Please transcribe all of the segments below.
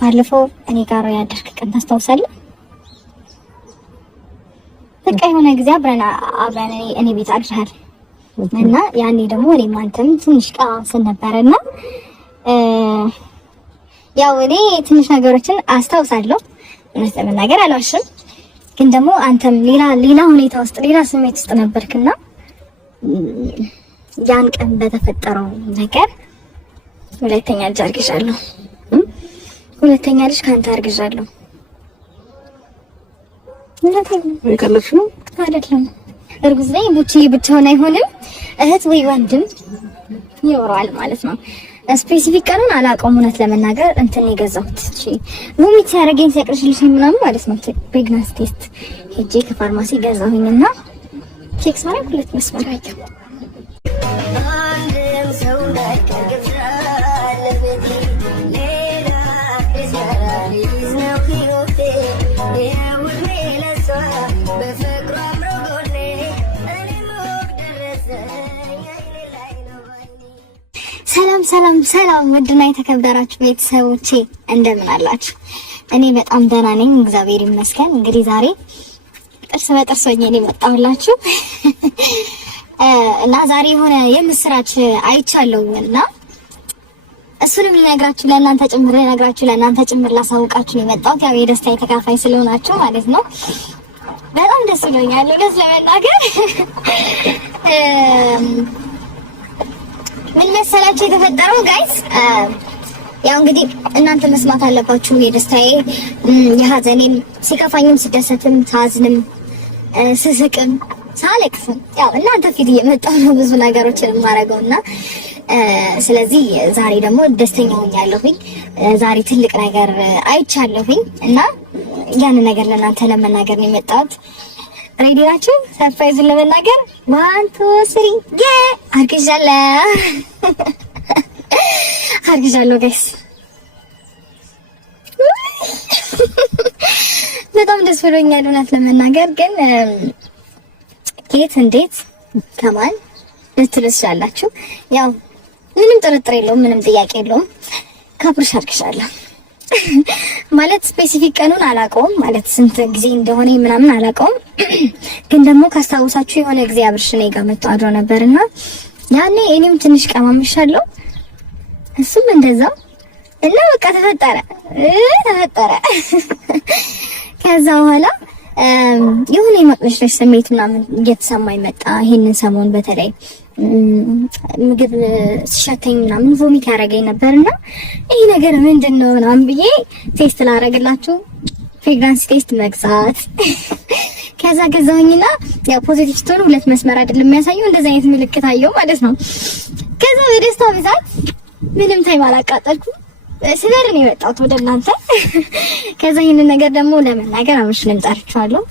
ባለፈው እኔ ጋር ያደርክ ቀን ታስታውሳለህ? በቃ የሆነ ጊዜ አብረን እኔ ቤት አድርሃል እና ያኔ ደግሞ እኔም አንተም ትንሽ ቀማምሰን ነበርና ያው እኔ ትንሽ ነገሮችን አስታውሳለሁ። እውነት ለመናገር አልዋሽም። ግን ደግሞ አንተም ሌላ ሁኔታ ውስጥ ሌላ ስሜት ውስጥ ነበርክና ያን ቀን በተፈጠረው ነገር ሁለተኛ ልጅ አርግዣለሁ። ሁለተኛ ልጅ ካንተ አርግዣለሁ። ይከለክሽ ነው አይደለም? እርጉዝ ነኝ። ቡቺ ብቻውን አይሆንም፣ እህት ወይ ወንድም ይኖረዋል ማለት ነው። ስፔሲፊክ ቀኑን አላውቀውም እውነት ለመናገር እንትን የገዛሁት እሺ ቮሚት ሲያደርገኝ ሲያቅርሽልሽ ምናምን ማለት ነው። ፕሬግናንሲ ቴስት ሄጄ ከፋርማሲ ገዛሁኝና ቼክ ሳረግ ሁለት መስመር አየሁ። ሰላም ወድና የተከበራችሁ ቤተሰቦቼ እንደምን አላችሁ? እኔ በጣም ደህና ነኝ፣ እግዚአብሔር ይመስገን። እንግዲህ ዛሬ ጥርስ በጥርስ ሆኜ ነው የመጣሁላችሁ እና ዛሬ የሆነ የምስራች አይቻለሁና እሱንም ልነግራችሁ ለእናንተ ጭምር ላሳውቃችሁ ነው የመጣሁት። ያው የደስታ የተካፋይ ስለሆናችሁ ማለት ነው። በጣም ደስ ብሎኛል ደስ ለመናገር ምን መሰላችሁ የተፈጠረው ጋይስ? ያው እንግዲህ እናንተ መስማት አለባችሁ የደስታዬ የሀዘኔም ሲከፋኝም ስደሰትም ሳዝንም ስስቅም ሳለቅስም ያው እናንተ ፊት እየመጣሁ ነው ብዙ ነገሮችን የማደርገውና ስለዚህ ዛሬ ደግሞ ደስተኛ ሆኛለሁኝ። ዛሬ ትልቅ ነገር አይቻለሁኝ እና ያን ነገር ለእናንተ ለመናገር ነው የመጣሁት። ሬዲ ናችሁ? ሰርፕራይዙን ለመናገር 1 2 3 አርግዣለሁ ጋይስ። በጣም ደስ ብሎኛል እውነት ለመናገር ግን የት እንዴት ከማን ልትሉ ትችላላችሁ። ያው ምንም ጥርጥር የለውም፣ ምንም ጥያቄ የለውም። ከብርሽ አርግዣለሁ ማለት ስፔሲፊክ ቀኑን አላውቀውም፣ ማለት ስንት ጊዜ እንደሆነ ምናምን አላውቀውም። ግን ደግሞ ካስታውሳችሁ የሆነ ጊዜ አብርሽ እኔ ጋር መጥቶ አድሮ ነበርና ያኔ እኔም ትንሽ ቀማምሻለሁ እሱም እንደዛው እና በቃ ተፈጠረ። ከዛ በኋላ የሆነ የማቅለሽለሽ ስሜት ምናምን እየተሰማኝ መጣ። ይሄንን ሰሞን በተለይ ምግብ ሲሸተኝ ምናምን ቮሚት ያደርገኝ ነበርና ይሄ ነገር ምንድነው ምናምን ብዬ ቴስት ላደርግላችሁ ፕሬግናንሲ ቴስት መግዛት ከዛ ገዛሁኝና ያው ፖዚቲቭ ስትሆን ሁለት መስመር አይደለም የሚያሳየው እንደዚህ አይነት ምልክት አየው ማለት ነው። ከዛ በደስታ ብዛት ምንም ታይም አላቃጠልኩም ስለርን የመጣሁት ወደ እናንተ። ከዛ ይሄንን ነገር ደግሞ ለመናገር አብሽንም ጠርቻለሁ።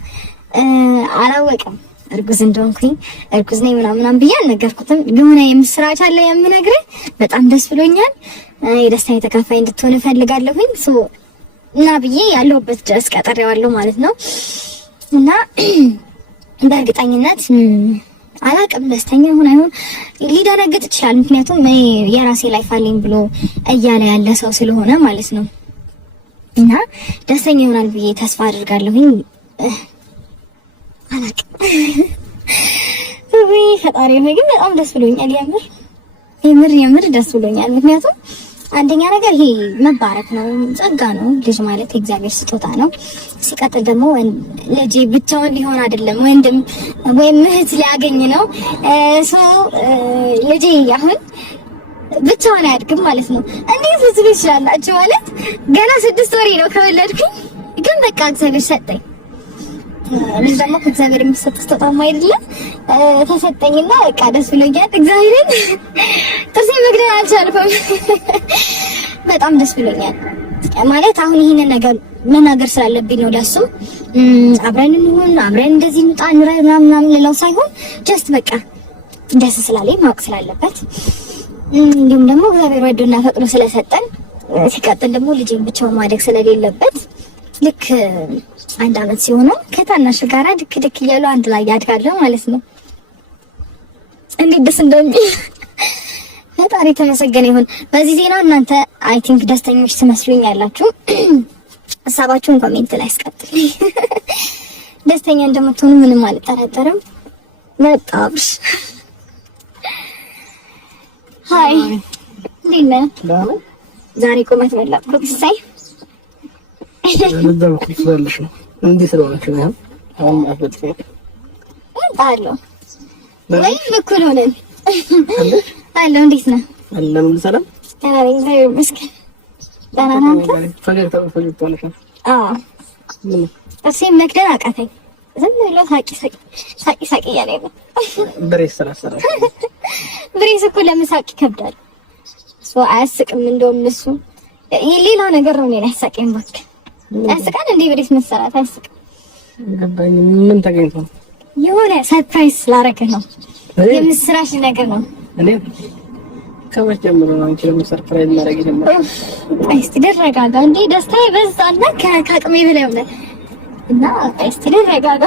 አላወቅም እርጉዝ እንደሆንኩኝ እርጉዝ ነኝ ምናምን ብዬ አልነገርኩትም። የሆነ የምስራች አለ የምነግርህ። በጣም ደስ ብሎኛል። የደስታ የተካፋይ እንድትሆን እፈልጋለሁኝ። እና ብዬ ያለሁበት ድረስ ቀጠሬዋለሁ ማለት ነው። እና በእርግጠኝነት አላቅም ደስተኛ ሆነ አይሆን ሊደረግጥ ይችላል። ምክንያቱም የራሴ ላይፍ አለኝ ብሎ እያለ ያለ ሰው ስለሆነ ማለት ነው። እና ደስተኛ ይሆናል ብዬ ተስፋ አድርጋለሁኝ። አላቅም ወይ ፈጣሪ ነው። ግን በጣም ደስ ብሎኛል። የምር ደስ ብሎኛል። ምክንያቱም አንደኛ ነገር ይሄ መባረክ ነው፣ ጸጋ ነው። ልጅ ማለት የእግዚአብሔር ስጦታ ነው። ሲቀጥል ደግሞ ልጅ ብቻውን ሊሆን አይደለም፣ ወንድም ወይም እህት ሊያገኝ ነው። ልጅ አሁን ብቻውን አያድግም ማለት ነው። እንዴት ልትሉ ይችላላችሁ? ማለት ገና 6 ወሬ ነው ከወለድኩኝ፣ ግን በቃ እግዚአብሔር ሰጠኝ። ልጅ ደግሞ ከእግዚአብሔር የሚሰጥ ስጦታም አይደለም። ተሰጠኝና በቃ ደስ ብሎኛል። እግዚአብሔርን ጥርሴ መግደል አልቻልኩም። በጣም ደስ ብሎኛል። ማለት አሁን ይሄንን ነገር መናገር ስላለብኝ ነው ለሱ አብረን እንሆን አብረን እንደዚህ እንጣ እንረር ምናምን ልለው ሳይሆን ጀስት በቃ ደስ ስላለኝ ማወቅ ስላለበት እንዲሁም ደግሞ እግዚአብሔር ወዶና ፈቅዶ ስለሰጠን ሲቀጥል ደግሞ ልጄን ብቻውን ማደግ ስለሌለበት ልክ 1 አመት ሲሆነው ከታናሽ ጋራ ድክ እያሉ አንድ ላይ ያድጋሉ ማለት ነው። እንዴት ደስ እንደሚል ፈጣሪ የተመሰገነ ይሁን። በዚህ ዜና እናንተ አይ ቲንክ ደስተኞች ትመስሉኛላችሁ። ሀሳባችሁን ኮሜንት ላይ አስቀምጡልኝ። ደስተኛ እንደምትሆኑ ምንም አልጠራጠርም። መጣብሽ ሃይ ዲና ዛሬ ቁመት መላጥኩት ሳይ ለዛ ነው ትላለሽ ነው እንዴ ስለሆነች ነው አሁን አፈጥቼ አሎ ወይ እኩል ሆነን አሎ እንዴት ነህ? አለም ሰላም ታሪክ ላይ መስከን ታናናንተ ፈገግታ ነሽ? አዎ እሺ መክደን አቃተኝ። ዝም ብሎ ሳቂ ያለኝ ነው። ብሬስ ሰራሰራ ብሬስ እኮ ለመሳቅ ይከብዳል። አያስቅም። እንደውም እሱ ሌላ ነገር ነው። ሌላ ያሳቀኝ እባክህ። አያስቃል እንዴ ብሬስ መሰራት አያስቅም። ገባኝ። ምን ተገኝቶ ነው? የሆነ ሰርፕራይዝ ላረግህ ነው። የምስራች ነገር ነው። እኔ ከመቼ ጀምሮ ነው አንቺ ሰርፕራይዝ ማድረግ የጀመረው? እስቲ ደረጋጋ እንዴ ደስታዬ በዛና ከአቅሜ በላይ ሆነ እና እስቲ ደረጋጋ